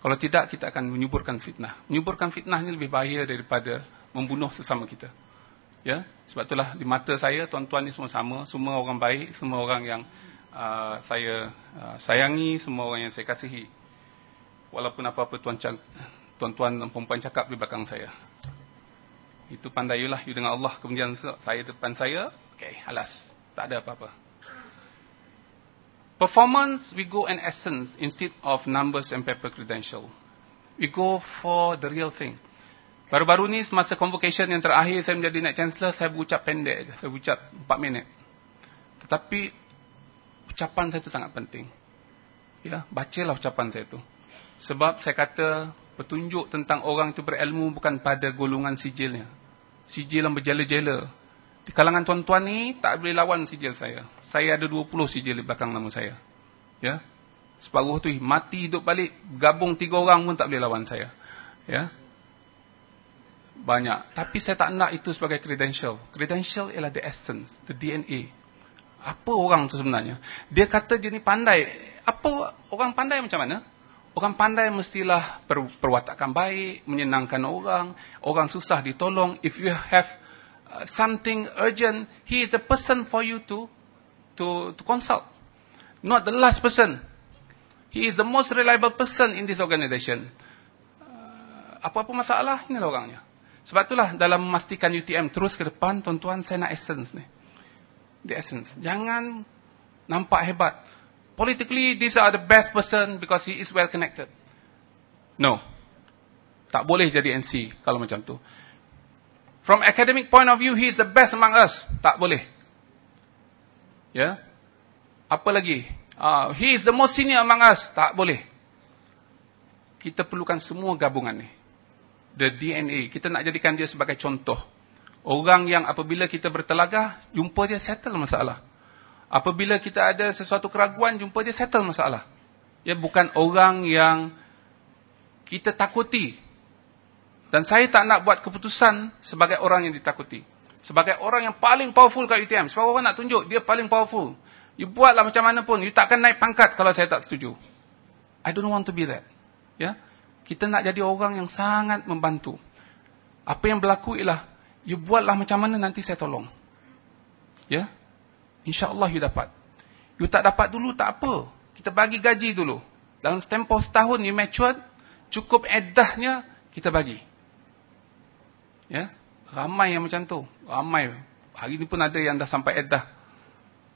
Kalau tidak, kita akan menyuburkan fitnah. Menyuburkan fitnah ini lebih bahaya daripada membunuh sesama kita. Ya, sebab itulah di mata saya, tuan-tuan ni semua sama, semua orang baik, semua orang yang saya sayangi, semua orang yang saya kasihi. Walaupun apa-apa tuan-tuan dan perempuan cakap di belakang saya. Itu pandailah you dengan Allah, kemudian saya depan saya, okay, alas, tak ada apa-apa. Performance, we go in essence instead of numbers and paper credential. We go for the real thing. Baru-baru ni semasa convocation yang terakhir saya menjadi Naib Chancellor, saya berucap pendek, saya berucap 4 minit. Tetapi ucapan saya itu sangat penting. Ya, bacalah ucapan saya itu. Sebab saya kata petunjuk tentang orang itu berilmu bukan pada golongan sijilnya. Sijil yang berjela-jela. Di kalangan tuan-tuan ni tak boleh lawan sijil saya. Saya ada 20 sijil di belakang nama saya. Ya. Separuh tu mati hidup balik, gabung 3 orang pun tak boleh lawan saya. Ya. Banyak. Tapi saya tak nak itu sebagai credential. Credential ialah the essence, the DNA. Apa orang tu sebenarnya? Dia kata dia ni pandai. Apa orang pandai macam mana? Orang pandai mestilah perwatakan baik, menyenangkan orang, orang susah ditolong. If you have something urgent, he is the person for you to consult. Not the last person. He is the most reliable person in this organization. Apa-apa masalah, inilah orangnya. Sebab itulah dalam memastikan UTM terus ke depan, tuan-tuan, saya nak essence ni. The essence. Jangan nampak hebat. Politically, these are the best person because he is well connected. No. Tak boleh jadi NC kalau macam tu. From academic point of view, he is the best among us. Tak boleh. Ya. Apa lagi? He is the most senior among us. Tak boleh. Kita perlukan semua gabungan ni. The DNA. Kita nak jadikan dia sebagai contoh. Orang yang apabila kita bertelagah, jumpa dia settle masalah. Apabila kita ada sesuatu keraguan, jumpa dia settle masalah. Ya, bukan orang yang kita takuti. Dan saya tak nak buat keputusan sebagai orang yang ditakuti. Sebagai orang yang paling powerful kat UTM. Sebab orang nak tunjuk dia paling powerful. You buatlah macam mana pun, you takkan naik pangkat kalau saya tak setuju. I don't want to be that. Ya, kita nak jadi orang yang sangat membantu. Apa yang berlaku ialah, you buatlah macam mana nanti saya tolong. Ya, InsyaAllah you dapat. You tak dapat dulu, tak apa. Kita bagi gaji dulu. Dalam tempoh setahun, you matured, cukup eddahnya, kita bagi. Ya, ramai yang macam tu. Ramai. Hari ni pun ada yang dah sampai eddah.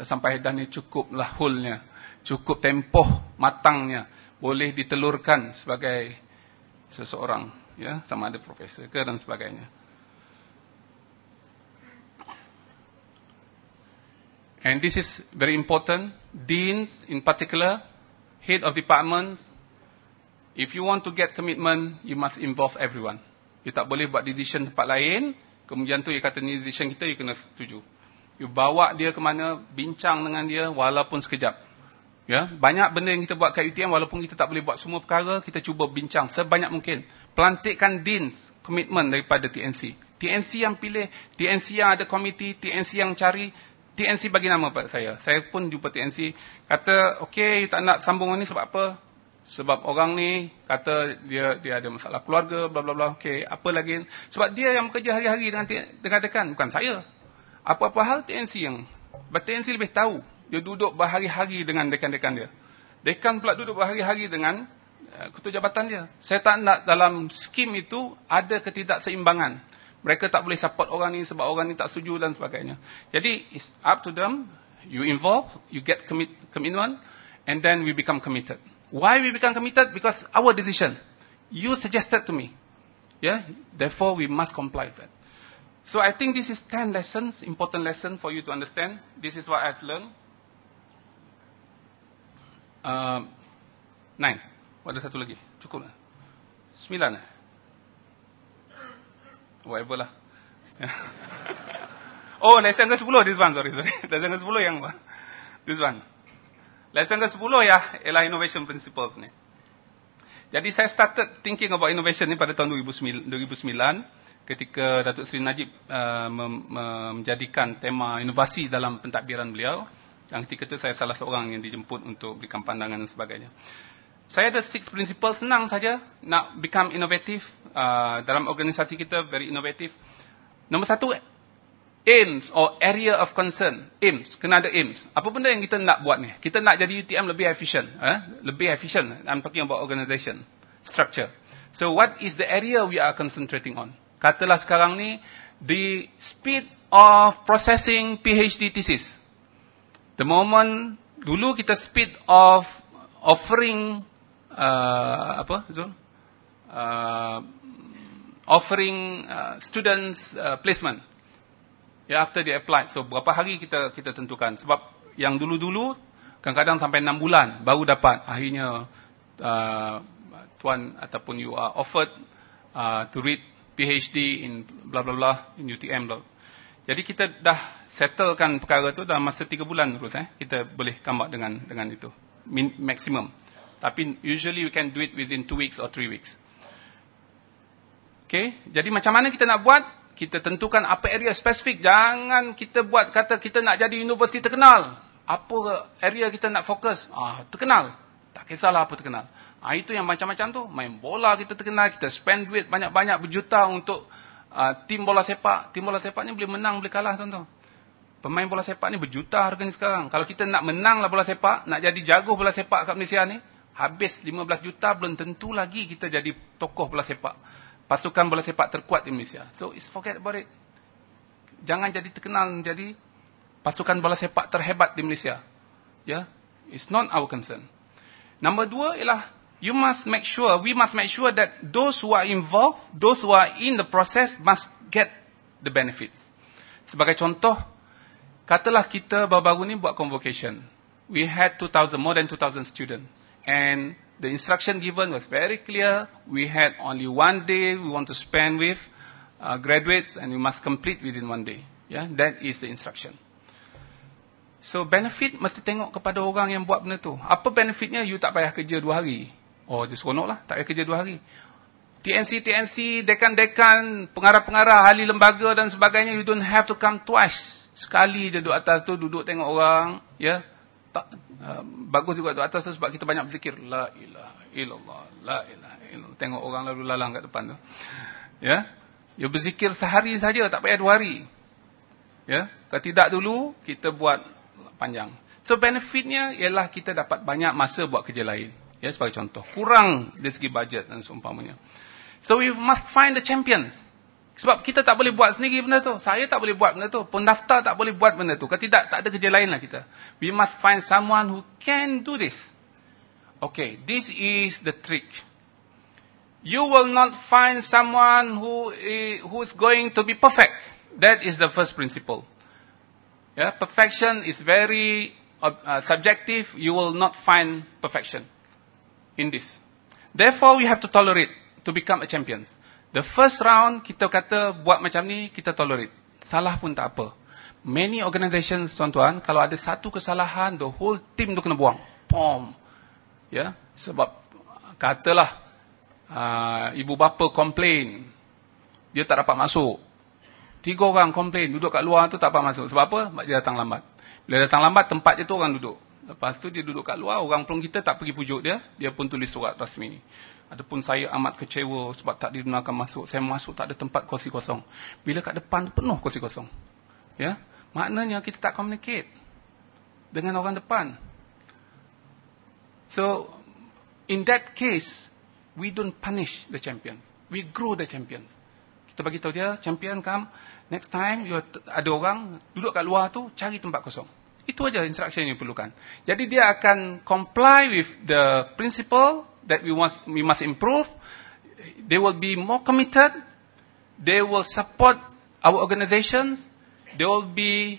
Dah sampai eddah ni cukuplah hulnya. Cukup tempoh matangnya. Boleh ditelurkan sebagai seseorang. Ya, sama ada profesor ke dan sebagainya. And this is very important. Deans in particular, head of departments, if you want to get commitment, you must involve everyone. You tak boleh buat decision tempat lain, kemudian tu you kata ni decision kita, you kena setuju. You bawa dia ke mana, bincang dengan dia walaupun sekejap. Ya, banyak benda yang kita buat kat UTM, walaupun kita tak boleh buat semua perkara, kita cuba bincang sebanyak mungkin. Pelantikkan deans, komitmen daripada TNC. TNC yang pilih, TNC yang ada komiti, TNC yang cari, TNC bagi nama pada saya. Saya pun jumpa TNC, kata, okay, tak nak sambung ni sebab apa? Sebab orang ni kata dia ada masalah keluarga, bla bla bla. Okay, apa lagi? Sebab dia yang bekerja hari-hari dengan dekan, bukan saya. Apa-apa hal TNC yang, TNC lebih tahu. Dia duduk berhari-hari dengan dekan-dekan dia. Dekan pula duduk berhari-hari dengan ketua jabatan dia. Saya tak nak dalam skim itu ada ketidakseimbangan. Mereka tak boleh support orang ni sebab orang ni tak setuju dan sebagainya. Jadi, it's up to them. You involve, you get commitment, and then we become committed. Why we become committed? Because our decision. You suggested to me. Yeah? Therefore, we must comply with that. So, I think this is 10 lessons, important lesson for you to understand. This is what I've learned. 9. Ada satu lagi. Cukup lah. 9 lah. Whatever lah. Oh, lesson ke-10 this one, sorry. Lesson ke-10 yang this one. Lesson ke-10 ya, ialah innovation principles ni. Jadi saya started thinking about innovation ni pada tahun 2009 ketika Datuk Seri Najib menjadikan tema inovasi dalam pentadbiran beliau. Yang ketika itu saya salah seorang yang dijemput untuk berikan pandangan dan sebagainya. Saya ada 6 principle, senang saja nak become innovative. Dalam organisasi kita, very innovative. Nombor 1, aims or area of concern. Aims, kena ada aims. Apa benda yang kita nak buat ni? Kita nak jadi UTM lebih efficient. Lebih efficient. I'm talking about organization, structure. So what is the area we are concentrating on? Katalah sekarang ni, the speed of processing PhD thesis. The moment, dulu kita speed of offering, offering students placement. Ya, after they applied. So, berapa hari kita tentukan. Sebab yang dulu-dulu, kadang-kadang sampai 6 bulan baru dapat. Akhirnya, tuan ataupun you are offered to read PhD in blah blah blah, in UTM blah. Jadi kita dah settlekan perkara tu dalam masa 3 bulan terus. Kita boleh come out dengan itu. Maximum. Tapi usually we can do it within 2 weeks or 3 weeks. Okay, jadi macam mana kita nak buat? Kita tentukan apa area spesifik. Jangan kita buat kata kita nak jadi universiti terkenal. Apa area kita nak fokus? Terkenal. Tak kisahlah apa terkenal. Itu yang macam-macam tu. Main bola kita terkenal. Kita spend duit banyak-banyak berjuta untuk tim bola sepak. Tim bola sepak ni boleh menang, boleh kalah tuan-tuan. Pemain bola sepak ni berjuta harga ni sekarang. Kalau kita nak menang lah bola sepak, nak jadi jago bola sepak kat Malaysia ni, habis 15 juta belum tentu lagi kita jadi tokoh bola sepak. Pasukan bola sepak terkuat di Malaysia. So, forget about it. Jangan jadi terkenal menjadi pasukan bola sepak terhebat di Malaysia. Yeah? It's not our concern. Nombor 2 ialah, we must make sure that those who are involved, those who are in the process must get the benefits. Sebagai contoh, katalah kita baru-baru ni buat convocation. We had more than 2,000 students. And the instruction given was very clear. We had only 1 day we want to spend with graduates and we must complete within 1 day. Yeah, that is the instruction. So benefit mesti tengok kepada orang yang buat benda tu. Apa benefitnya? You tak payah kerja 2 hari. Dia seronok lah, tak payah kerja 2 hari. TNC, dekan-dekan, pengarah-pengarah, ahli lembaga dan sebagainya, you don't have to come twice. Sekali dia duduk atas tu, duduk tengok orang, ya. Bagus juga duduk atas tu sebab kita banyak berzikir. La ilaha illallah, la ilaha illallah. Tengok orang lalu lalang kat depan tu. Ya. You berzikir sehari saja, tak payah 2 hari. Ya. Kalau tidak dulu, kita buat panjang. So benefitnya ialah kita dapat banyak masa buat kerja lain. Ya, sebagai contoh. Kurang dari segi bajet dan seumpamanya. So we must find the champions. Sebab kita tak boleh buat sendiri benda tu. Saya tak boleh buat benda tu. Pendaftar tak boleh buat benda tu. Kalau tidak, tak ada kerja lain lah kita. We must find someone who can do this. Okay, this is the trick. You will not find someone who is going to be perfect. That is the first principle. Yeah, perfection is very subjective. You will not find perfection in this. Therefore, we have to tolerate to become a champion. The first round, kita kata buat macam ni, kita tolerate. Salah pun tak apa. Many organizations, tuan-tuan, kalau ada satu kesalahan, the whole team tu kena buang. Pom. Ya, sebab katalah ibu bapa complain, dia tak dapat masuk. 3 orang complain, duduk kat luar tu tak dapat masuk. Sebab apa? Dia datang lambat. Bila datang lambat, tempat je tu orang duduk. Lepas tu dia duduk kat luar, orang pelong kita tak pergi pujuk dia, dia pun tulis surat rasmi. Adapun saya amat kecewa sebab tak dibenarkan masuk. Saya masuk tak ada tempat kursi kosong. Bila kat depan penuh kursi kosong. Ya, maknanya kita tak communicate dengan orang depan. So, in that case, we don't punish the champions. We grow the champions. Kita bagi tahu dia, champion come, next time ada orang duduk kat luar tu, cari tempat kosong. Itu aja instruction yang diperlukan. Jadi dia akan comply with the principle that we must improve. They will be more committed. They will support our organizations. They will be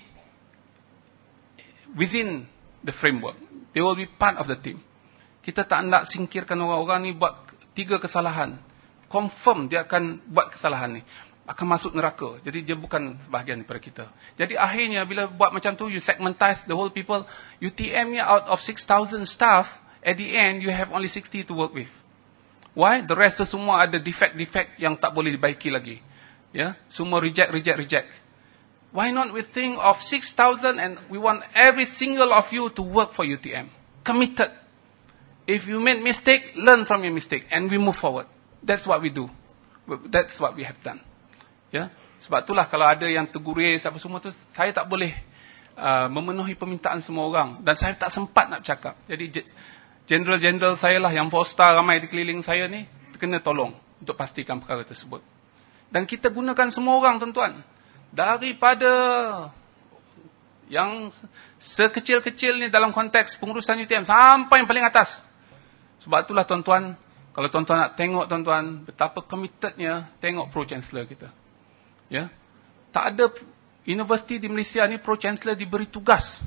within the framework. They will be part of the team. Kita tak nak singkirkan orang-orang ni buat 3 kesalahan. Confirm dia akan buat kesalahan ni. Akan masuk neraka. Jadi dia bukan sebahagian daripada kita. Jadi akhirnya bila buat macam tu, you segmentize the whole people. UTM ni out of 6,000 staff, at the end you have only 60 to work with. Why? The rest tu semua ada defect-defect yang tak boleh dibaiki lagi. Ya, semua reject. Why not we think of 6,000 and we want every single of you to work for UTM. Committed. If you made mistake, learn from your mistake and we move forward. That's what we do. That's what we have done. Ya, sebab itulah kalau ada yang terguris apa semua tu, saya tak boleh memenuhi permintaan semua orang dan saya tak sempat nak cakap. Jadi general saya lah yang 4-star ramai di keliling saya ni kena tolong untuk pastikan perkara tersebut. Dan kita gunakan semua orang, tuan-tuan. Daripada yang sekecil-kecil ni dalam konteks pengurusan UTM sampai yang paling atas. Sebab itulah tuan-tuan, kalau tuan-tuan nak tengok tuan-tuan betapa committednya, tengok Pro-Chancellor kita. Ya. Tak ada universiti di Malaysia ni Pro-Chancellor diberi tugas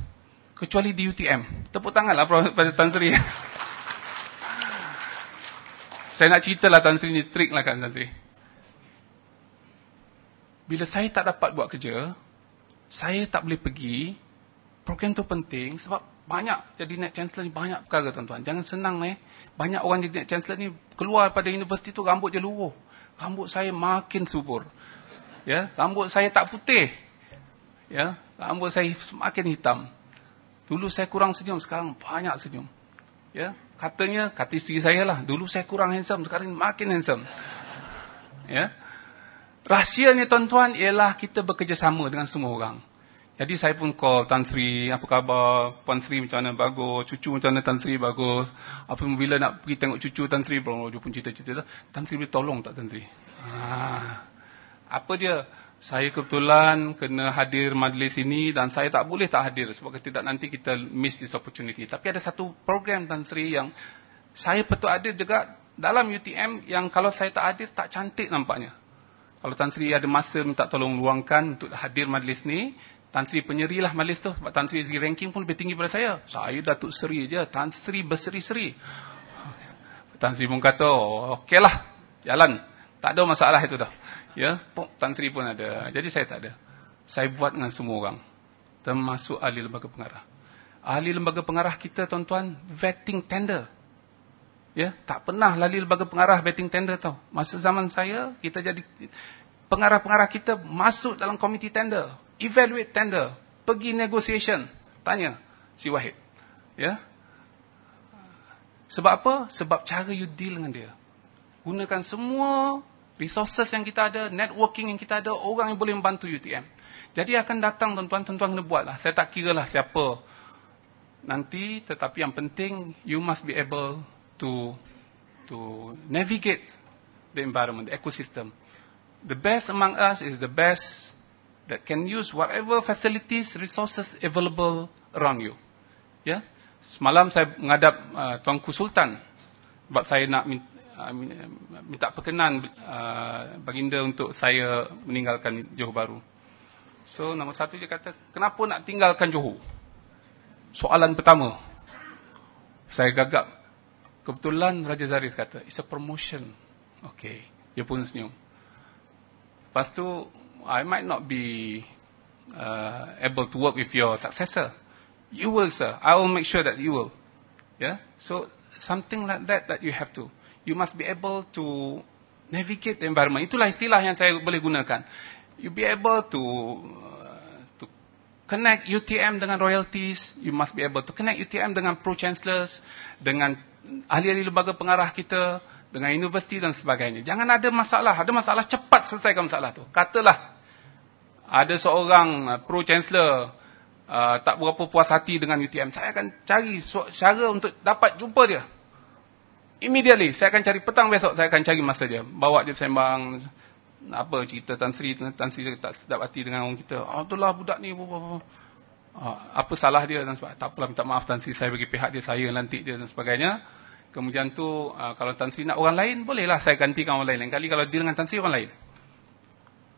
kecuali di UTM. Tepuk tanganlah pada Tan Sri. Saya nak ceritalah Tan Sri ni, trik lah kan Tan Sri. Bila saya tak dapat buat kerja, saya tak boleh pergi. Program tu penting sebab banyak jadi Net Chancellor ni banyak perkara, tuan-tuan. Jangan senang Banyak orang jadi Net Chancellor ni keluar pada universiti tu rambut je luruh. Rambut saya makin subur. Ya, rambut saya tak putih. Ya, rambut saya semakin hitam. Dulu saya kurang senyum, sekarang banyak senyum. Ya, kata isteri saya lah, dulu saya kurang handsome, sekarang makin handsome. Ya. Rahsianya tuan-tuan ialah kita bekerjasama dengan semua orang. Jadi saya pun call Tan Sri, apa khabar, Puan Sri macam mana, bagus, cucu macam mana Tan Sri, bagus. Apabila nak pergi tengok cucu Tan Sri, dia pun cerita-cerita, Tan Sri boleh tolong tak Tan Sri? Apa dia? Saya kebetulan kena hadir majlis ini dan saya tak boleh tak hadir sebab tidak nanti kita miss this opportunity. Tapi ada satu program Tan Sri yang saya betul ada juga dalam UTM yang kalau saya tak hadir tak cantik nampaknya. Kalau Tan Sri ada masa minta tolong luangkan untuk hadir majlis ni, Tan Sri penyerilah majlis tu sebab Tan Sri segi ranking pun lebih tinggi daripada saya. Saya Datuk Seri je, Tan Sri berseri-seri. Tan Sri pun kata, okeylah, jalan. Tak ada masalah itu dah. Ya, Tan Sri pun ada. Jadi saya tak ada. Saya buat dengan semua orang. Termasuk ahli lembaga pengarah. Ahli lembaga pengarah kita, tuan-tuan, vetting tender. Ya, tak pernah ahli lembaga pengarah vetting tender tau. Masa zaman saya, kita jadi pengarah-pengarah kita masuk dalam komiti tender, evaluate tender, pergi negotiation, tanya si Wahid. Ya. Sebab apa? Sebab cara you deal dengan dia. Gunakan semua resources yang kita ada, networking yang kita ada, orang yang boleh membantu UTM. Jadi akan datang tuan-tuan, tuan-tuan kena buat lah. Saya tak kira lah siapa nanti, tetapi yang penting, you must be able to navigate the environment, the ecosystem. The best among us is the best that can use whatever facilities, resources available around you. Ya, semalam saya menghadap Tuanku Sultan sebab saya nak minta perkenan baginda untuk saya meninggalkan Johor Bahru. So nombor satu dia kata, kenapa nak tinggalkan Johor? Soalan pertama. Saya gagap. Kebetulan Raja Zarif kata, it's a promotion. Okay, dia pun senyum. Lepas tu, I might not be able to work with your successor. You will, sir. I will make sure that you will. Yeah. So something like that you have to. You must be able to navigate the environment. Itulah istilah yang saya boleh gunakan. You be able to connect UTM dengan royalties. You must be able to connect UTM dengan pro-chancellors, dengan ahli-ahli lembaga pengarah kita, dengan universiti dan sebagainya. Jangan ada masalah. Ada masalah, cepat selesaikan masalah tu. Katalah, ada seorang pro-chancellor tak berapa puas hati dengan UTM. Saya akan cari cara untuk dapat jumpa dia. Immediately, saya akan cari petang besok, saya akan cari masa dia. Bawa dia sembang, apa cerita Tan Sri tak sedap hati dengan orang kita. Itulah budak ni, apa salah dia dan sebagainya. Tak apalah, minta maaf Tan Sri, saya bagi pihak dia, saya lantik dia dan sebagainya. Kemudian tu, kalau Tan Sri nak orang lain, bolehlah saya gantikan orang lain. Lain kali kalau deal dengan Tan Sri, orang lain.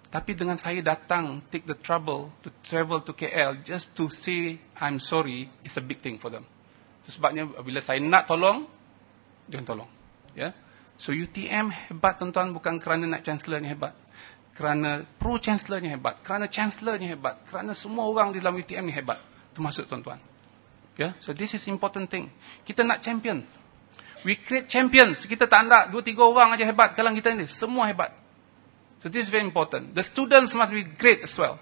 Tapi dengan saya datang, take the trouble to travel to KL just to say I'm sorry, it's a big thing for them. Sebabnya bila saya nak tolong, dia tolong. Ya. So UTM hebat tuan-tuan bukan kerana nak chancellornya hebat. Kerana pro-chancellornya hebat. Kerana chancellornya hebat. Kerana semua orang di dalam UTM ni hebat. Termasuk tuan-tuan. Ya. So this is important thing. Kita nak champions. We create champions. Kita tak nak 2-3 orang aja hebat. Kalau kita ini semua hebat. So this is very important. The students must be great as well.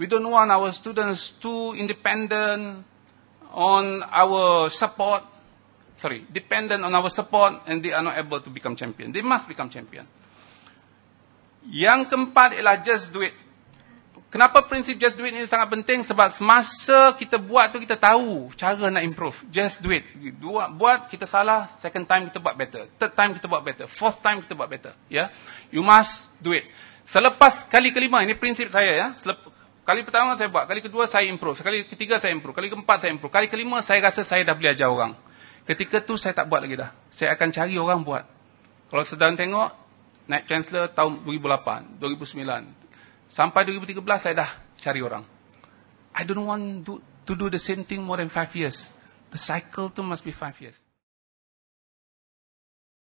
We don't want our students too independent on our support. dependent on our support and they are not able to become champion. They must become champion. Yang keempat ialah just do it. Kenapa prinsip just do it ini sangat penting? Sebab semasa kita buat tu kita tahu cara nak improve. Just do it. Buat kita salah, second time kita buat better. Third time kita buat better. Fourth time kita buat better. Ya, you must do it. Selepas kali kelima, ini prinsip saya ya. Kali pertama saya buat, kali kedua saya improve, kali ketiga saya improve, kali keempat saya improve, kali kelima saya rasa saya dah boleh ajar orang. Ketika tu saya tak buat lagi dah. Saya akan cari orang buat. Kalau sedang tengok, naik Chancellor tahun 2008, 2009. Sampai 2013 saya dah cari orang. I don't want to do the same thing more than 5 years. The cycle tu must be 5 years.